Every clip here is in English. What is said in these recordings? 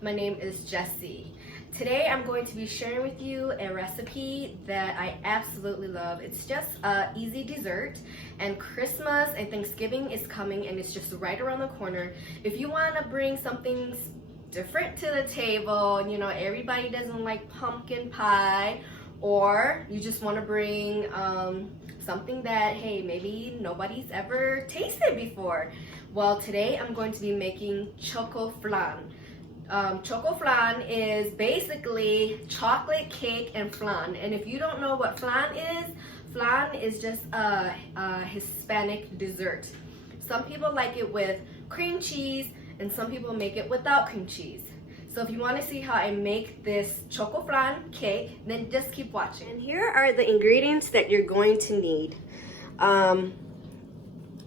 My name is Jessie. Today I'm going to be sharing with you a recipe that I absolutely love. It's just an easy dessert, and Christmas and Thanksgiving is coming and it's just right around the corner. If you want to bring something different to the table, you know, everybody doesn't like pumpkin pie, or you just want to bring something that, hey, maybe nobody's ever tasted before. Well, today I'm going to be making CHOCOFLAN. CHOCOFLAN is basically chocolate cake and flan. And if you don't know what flan is just a Hispanic dessert. Some people like it with cream cheese and some people make it without cream cheese. So if you want to see how I make this CHOCOFLAN cake, then just keep watching. And here are the ingredients that you're going to need. A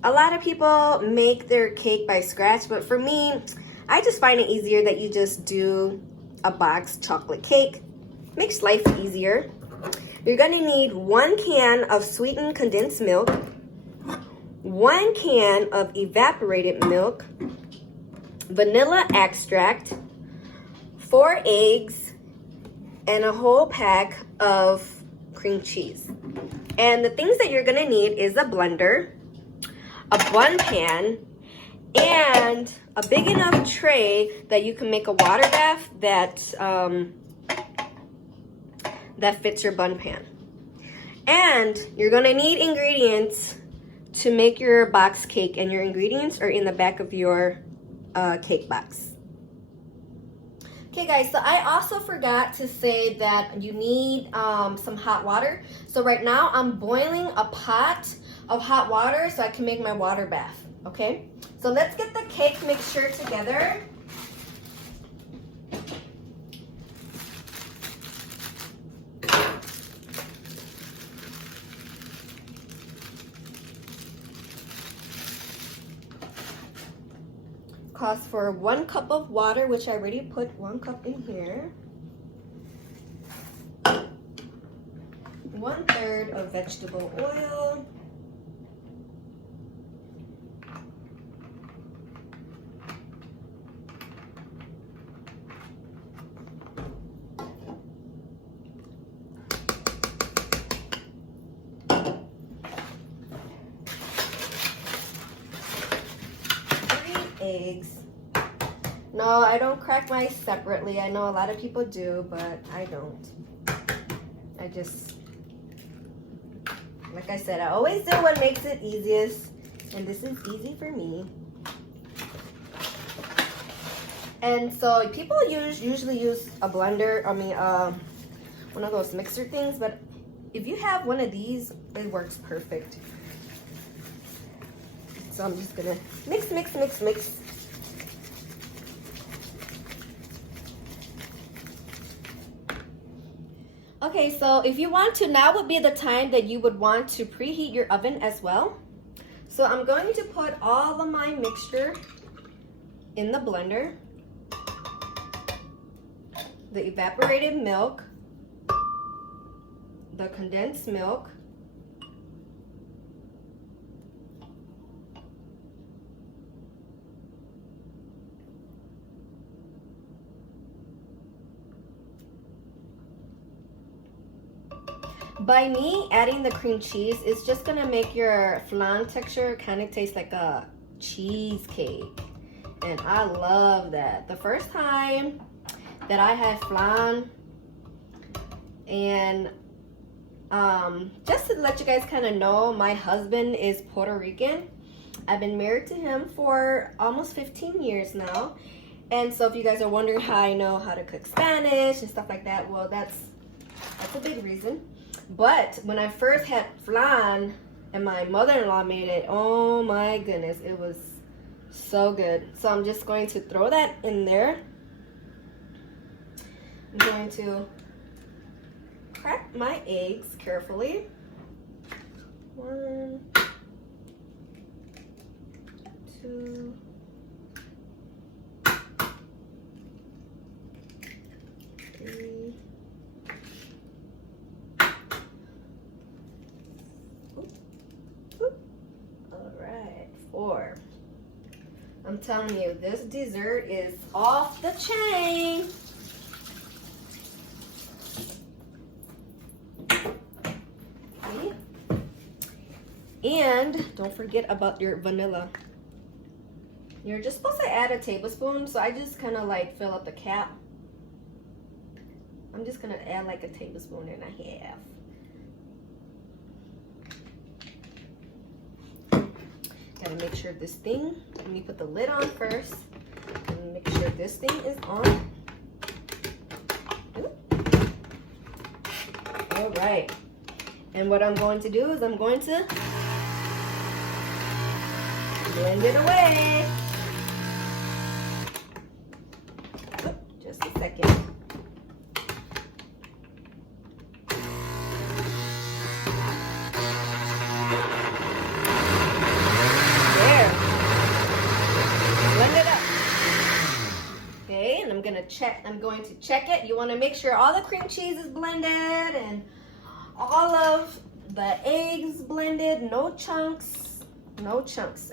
lot of people make their cake by scratch, but for me, I just find it easier that you just do a boxed chocolate cake. Makes life easier. You're going to need 1 can of sweetened condensed milk, 1 can of evaporated milk, vanilla extract, 4 eggs, and a whole pack of cream cheese. And the things that you're going to need is a blender, a bun pan, and a big enough tray that you can make a water bath that fits your bun pan. And you're gonna need ingredients to make your box cake, and your ingredients are in the back of your cake box. Okay guys, so I also forgot to say that you need some hot water. So right now I'm boiling a pot of hot water so I can make my water bath, okay? So let's get the cake mixture together. Calls for 1 cup of water, which I already put 1 cup in here. 1/3 of vegetable oil. Eggs. No, I don't crack mine separately. I know a lot of people do, but I don't. I just, like I said, I always do what makes it easiest, and this is easy for me. And so people usually use a blender, one of those mixer things, but if you have one of these, it works perfect. So I'm just gonna mix. Okay, so if you want to, now would be the time that you would want to preheat your oven as well. So I'm going to put all of my mixture in the blender. The evaporated milk, the condensed milk, by me adding the cream cheese, it's just gonna make your flan texture kind of taste like a cheesecake, and I love that. The first time that I had flan, and just to let you guys kind of know, my husband is Puerto Rican. I've been married to him for almost 15 years now, and so if you guys are wondering how I know how to cook Spanish and stuff like that, well, that's a big reason. But when I first had flan and my mother-in-law made it, oh my goodness, it was so good. So I'm just going to throw that in there. I'm going to crack my eggs carefully. 1, 2, 3. All right, 4. I'm telling you, this dessert is off the chain. Okay. And don't forget about your vanilla. You're just supposed to add a tablespoon, so I just kind of like fill up the cap. I'm just gonna add like a tablespoon and a half. Gotta make sure this thing, let me put the lid on first and make sure this thing is on. All right. And what I'm going to do is I'm going to blend it away. Just a second. I'm going to check it. You want to make sure all the cream cheese is blended and all of the eggs blended, no chunks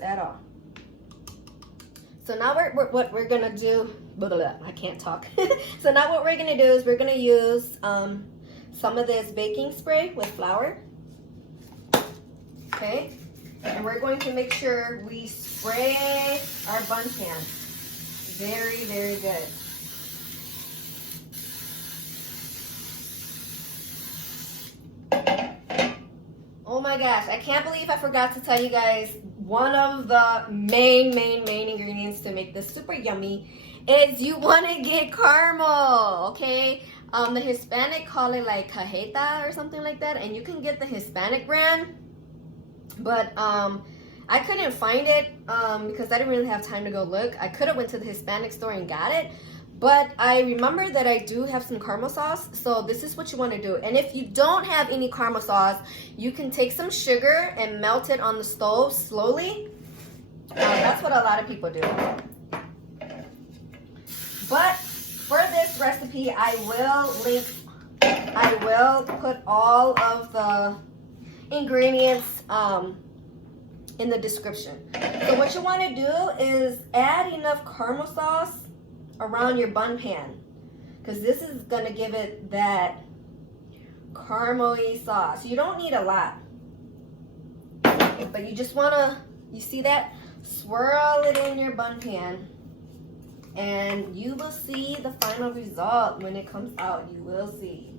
at all. So now what we're gonna do, I can't talk. So now what we're gonna do is we're gonna use some of this baking spray with flour. Okay, and we're going to make sure we spray our bun pan very, very good. Oh my gosh, I can't believe I forgot to tell you guys one of the main ingredients to make this super yummy is you want to get caramel, okay? The Hispanic call it like cajeta or something like that, and you can get the Hispanic brand, but I couldn't find it because I didn't really have time to go look. I could have went to the Hispanic store and got it, but I remember that I do have some caramel sauce, so this is what you want to do. And if you don't have any caramel sauce, you can take some sugar and melt it on the stove slowly. That's what a lot of people do. But for this recipe, I will put all of the ingredients in the description. So what you want to do is add enough caramel sauce around your bun pan, because this is going to give it that caramely sauce. You don't need a lot, but you just want to, you see that? Swirl it in your bun pan and you will see the final result when it comes out. You will see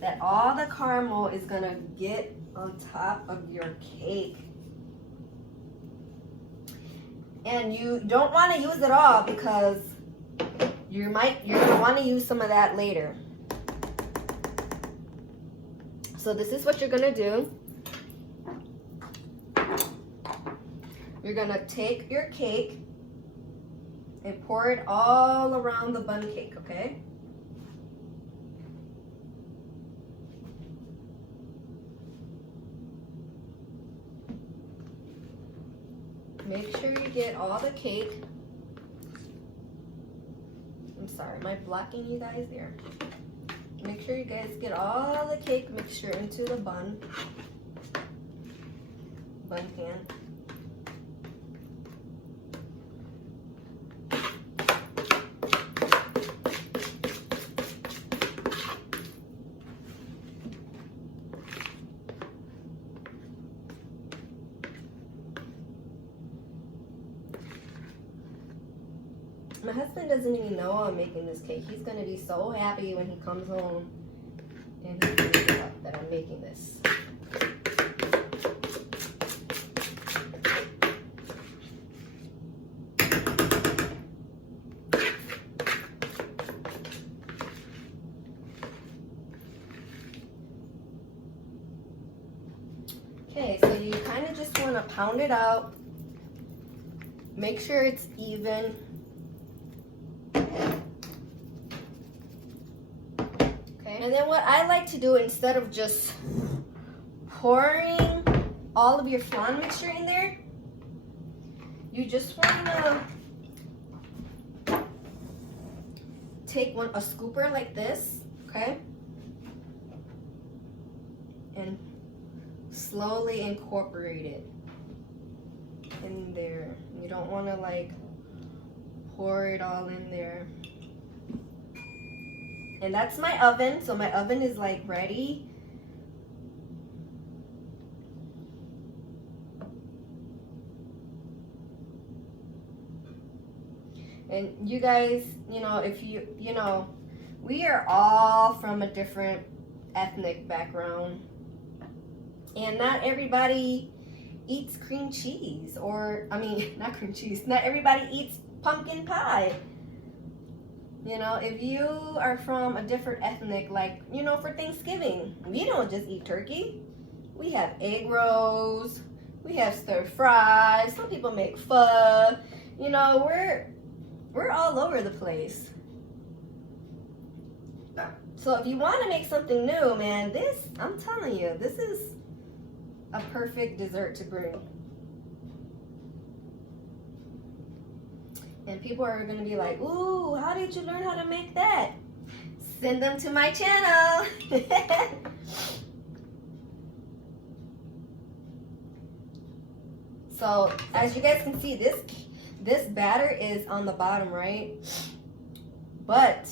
that all the caramel is going to get on top of your cake. And you don't want to use it all because you're going to want to use some of that later. So this is what you're going to do. You're going to take your cake and pour it all around the bun cake, okay? Make sure you get all the cake. I'm sorry, am I blocking you guys there? Make sure you guys get all the cake mixture into the bun pan. My husband doesn't even know I'm making this cake. He's going to be so happy when he comes home and he finds out that I'm making this. Okay, so you kind of just want to pound it out. Make sure it's even. And then what I like to do, instead of just pouring all of your flan mixture in there, you just want to take a scooper like this, okay? And slowly incorporate it in there. You don't want to like pour it all in there. And that's my oven, so my oven is like ready. And you guys, you know, if you know, we are all from a different ethnic background. And not everybody eats cream cheese, or, I mean, not cream cheese, not everybody eats pumpkin pie. You know, if you are from a different ethnic, like, you know, for Thanksgiving, we don't just eat turkey. We have egg rolls, we have stir fries, some people make pho. You know, we're all over the place. So if you want to make something new, man, this, I'm telling you, this is a perfect dessert to bring. And people are going to be like, ooh, how did you learn how to make that? Send them to my channel. So as you guys can see, this batter is on the bottom, right? But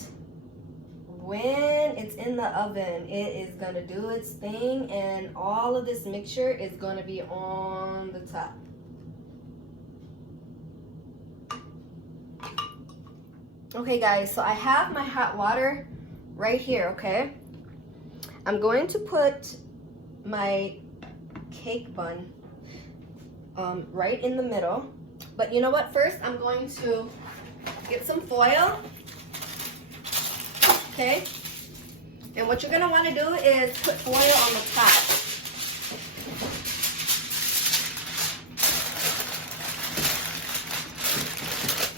when it's in the oven, it is going to do its thing, and all of this mixture is going to be on the top. Okay guys, so I have my hot water right here, okay? I'm going to put my cake bun right in the middle. But you know what? First, I'm going to get some foil, okay? And what you're gonna wanna do is put foil on the top.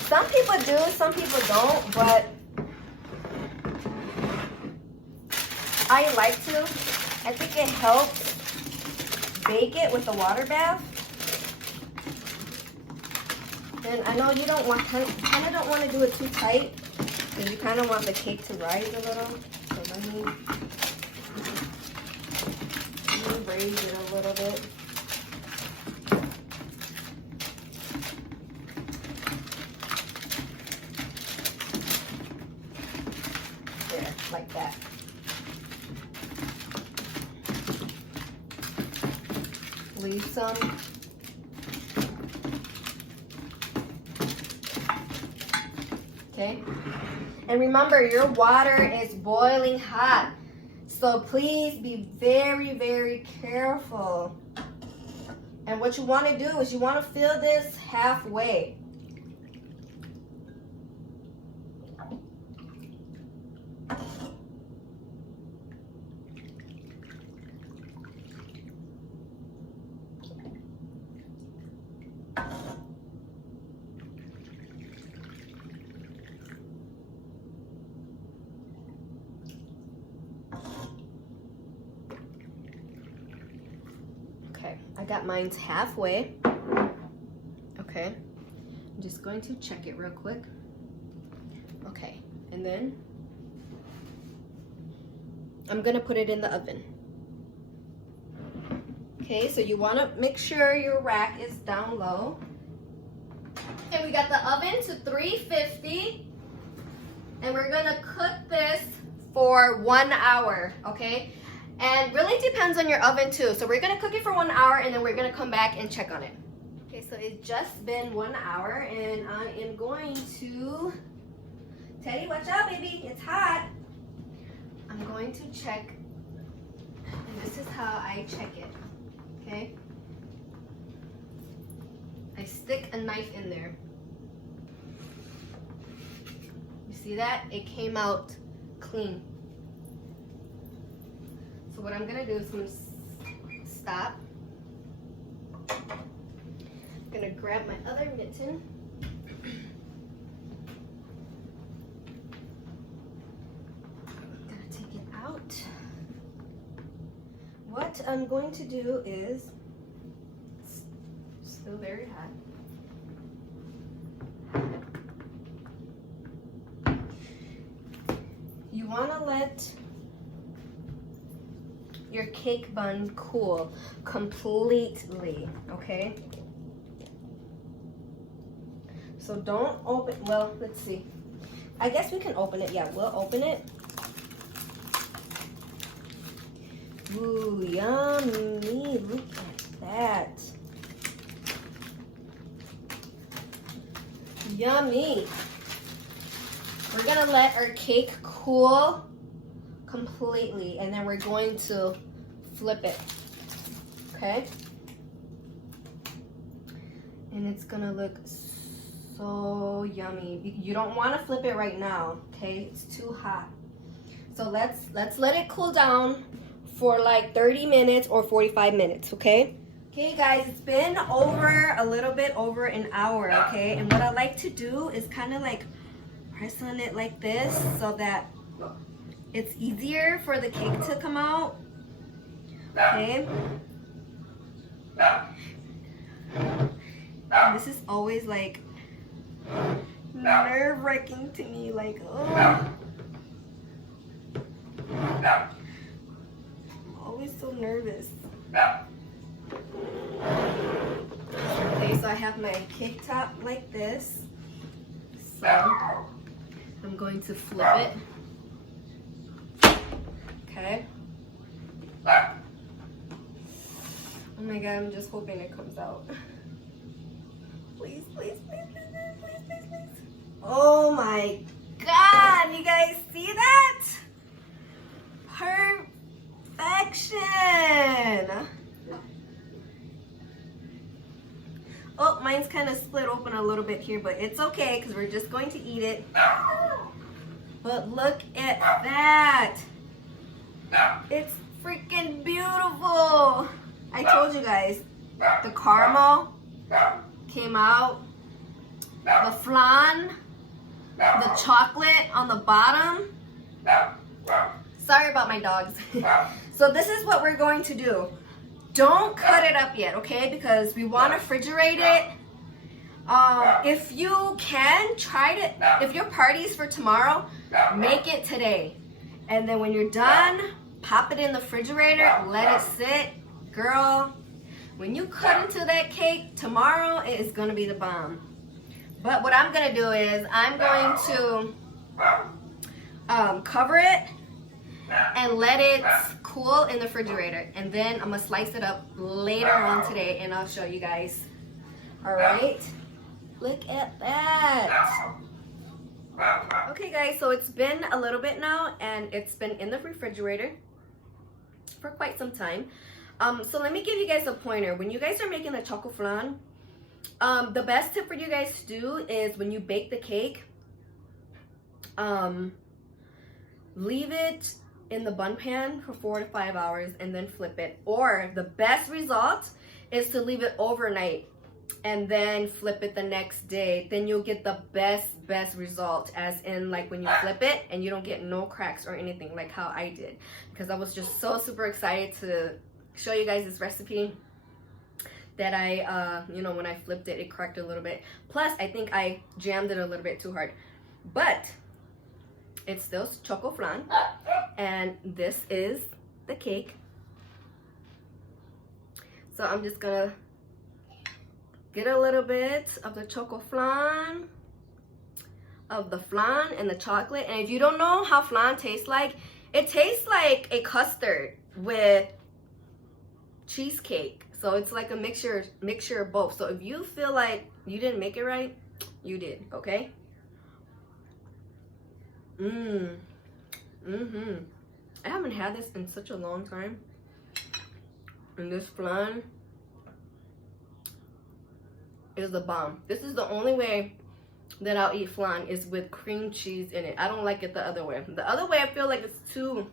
Some people do, some people don't, but I like to. I think it helps bake it with the water bath. And I know you don't want, kind of don't want to do it too tight, because you kind of want the cake to rise a little. So let me raise it a little bit. There, like that. Leave some. Okay, and remember, your water is boiling hot, so please be very, very careful. And what you want to do is you want to fill this halfway. Okay, I got mine's halfway. Okay, I'm just going to check it real quick. Okay, and then I'm gonna put it in the oven. Okay, so you wanna make sure your rack is down low. Okay, we got the oven to 350, and we're gonna cook this for 1 hour, okay? And really depends on your oven too. So we're gonna cook it for 1 hour, and then we're gonna come back and check on it. Okay, so it's just been 1 hour, and I am going to, Teddy, watch out, baby, it's hot. I'm going to check, and this is how I check it, okay? I stick a knife in there. You see that? It came out clean. So what I'm gonna do is I'm gonna stop. I'm gonna grab my other mitten. I'm gonna take it out. What I'm going to do is, it's still very hot. You wanna let your cake bun cool completely, okay? So don't open, well, let's see. I guess we can open it. Yeah, we'll open it. Ooh, yummy. Look at that. Yummy. We're gonna let our cake cool completely, and then we're going to flip it. Okay? And it's gonna look so yummy. You don't want to flip it right now, okay? It's too hot. So let's let it cool down for like 30 minutes or 45 minutes, okay? Okay guys, it's been a little bit over an hour, okay? And what I like to do is kind of like press on it like this so that it's easier for the cake to come out, okay? This is always like nerve-wracking to me, like, oh. I'm always so nervous. Okay, so I have my cake top like this. So I'm going to flip it. Okay. Oh my god, I'm just hoping it comes out. Please, please, please, please, please, please, please. Oh my god, you guys see that? Perfection. Oh, mine's kind of split open a little bit here, but it's okay because we're just going to eat it. But look at that. It's freaking beautiful. I told you guys, the caramel came out, the flan, the chocolate on the bottom. Sorry about my dogs. So this is what we're going to do. Don't cut it up yet, okay? Because we want to refrigerate it. If you can, try it. If your party's for tomorrow, make it today. And then when you're done, pop it in the refrigerator, let it sit. Girl, when you cut into that cake, tomorrow it is going to be the bomb. But what I'm going to do is I'm going to cover it and let it cool in the refrigerator, and then I'm gonna slice it up later on today and I'll show you guys. All right, look at that. Okay guys, so it's been a little bit now and it's been in the refrigerator for quite some time. So let me give you guys a pointer. When you guys are making the CHOCOFLAN, the best tip for you guys to do is when you bake the cake, leave it in the bun pan for 4 to 5 hours and then flip it. Or the best result is to leave it overnight and then flip it the next day. Then you'll get the best result, as in like when you flip it and you don't get no cracks or anything like how I did, because I was just so super excited to show you guys this recipe that I you know, when I flipped it, it cracked a little bit. Plus I think I jammed it a little bit too hard, but it's still CHOCOFLAN, and this is the cake. So I'm just gonna get a little bit of the CHOCOFLAN, of the flan and the chocolate. And if you don't know how flan tastes like, it tastes like a custard with cheesecake. So it's like a mixture of both. So if you feel like you didn't make it right, you did, okay? I haven't had this in such a long time. And this flan is the bomb. This is the only way that I'll eat flan, is with cream cheese in it. I don't like it the other way. The other way I feel like it's too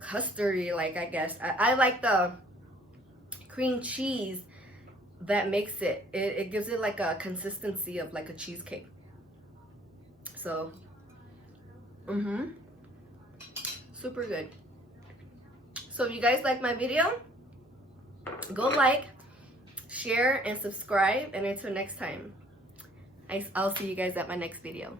custardy, like, I guess. I like the cream cheese that makes it. It gives it like a consistency of like a cheesecake. So, super good. So if you guys like my video, go like, share, and subscribe. And until next time, I'll see you guys at my next video.